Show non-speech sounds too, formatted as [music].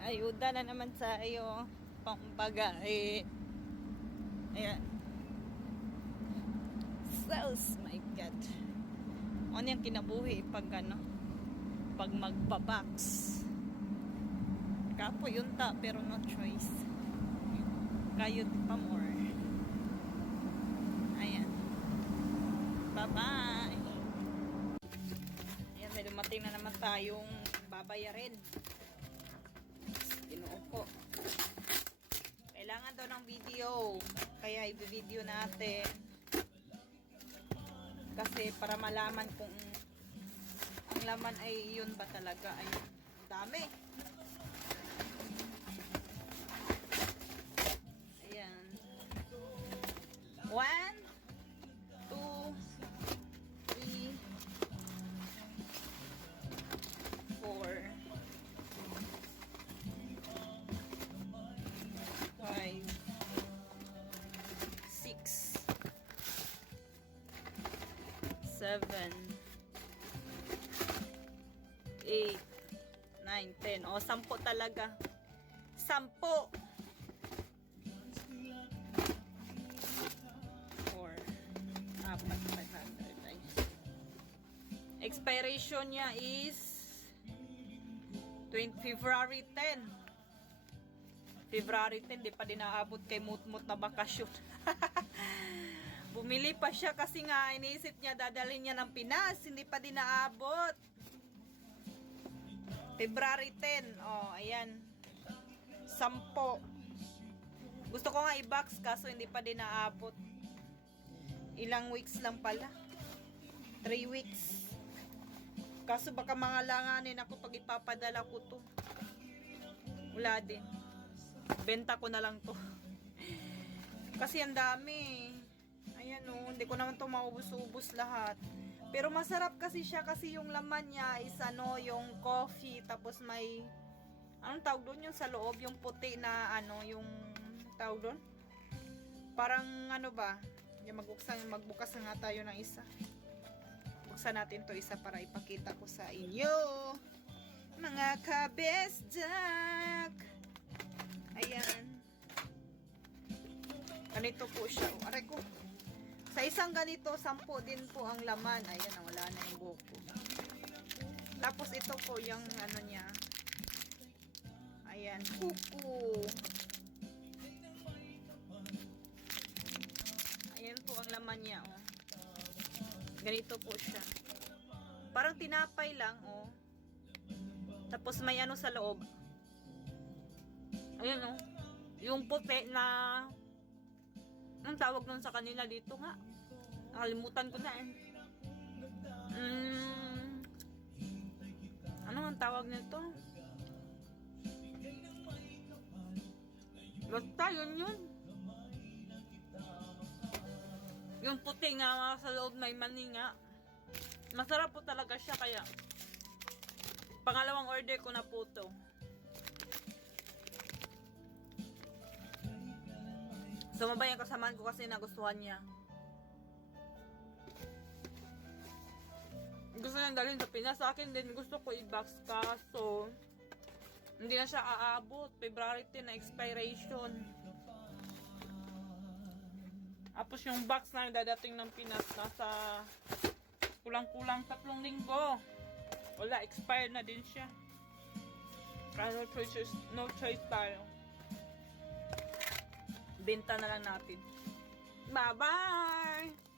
Ayuda na naman sa iyo. Pambagay. Ayan. Sales, my God. Ano yung kinabuhi pag ano? Pag magbabox. Kapo yun ta, pero no choice. Kayo pa more. Ayan. Bye-bye. Ayan, may dumating na naman tayong babayarin. Video. Kaya i-video natin. Kasi para malaman kung ang laman ay yun ba talaga. Ay, dami. Seven, eight, nine, ten. O, sampo talaga. Sampo! Four, apat, five hundred. Expiration niya is 20, February 10. February 10, di pa din naabot kay Mutmut na bakasyon. [laughs] Bumili pa siya kasi nga iniisip niya dadalhin niya ng Pinas, hindi pa din naabot. February 10, oh, ayan. Sampo. Gusto ko nga i-box kaso hindi pa din naabot. Ilang weeks lang pala. 3 weeks. Kaso baka mga langanin ako pag ipapadala ko to. Wala din. Benta ko na lang to. [laughs] Kasi ang dami. Ayan o, hindi ko naman to maubos-ubos lahat. Pero masarap kasi siya kasi yung laman niya is ano, yung coffee, tapos may, anong tawag doon yung sa loob, yung puti na ano, yung tawag doon? Parang ano ba, yung magbuksan, magbukas na nga tayo ng isa. Buksan natin to isa para ipakita ko sa inyo. Mga kabesdak. Ayan. Ganito po siya. Aray ko. Sa isang ganito, sampo din po ang laman. Ayan, wala na yung buko. Tapos ito po yung ano niya. Ayan, kuku. Ayan po ang laman niya, oh. Ganito po siya. Parang tinapay lang, oh. Tapos may ano sa loob. Ayun, oh. Yung puti na... Anong tawag nun sa kanila dito nga? Nakalimutan ko na eh. Mm, ano ang tawag nito? Basta yun yun. Yung puti nga sa loob may mani nga. Masarap po talaga siya kaya pangalawang order ko na po to. Sumabay ang kasamaan ko kasi nagustuhan niya. Niya dalhin sa Pinas. Sa akin din gusto ko i-box kaso hindi na siya aabot. February 10 na expiration. Tapos yung box na yung dadating ng Pinas nasa kulang-kulang tatlong linggo. Wala, expired na din siya. Kaya no choice, no choice tayo. Benta na lang natin. Bye-bye!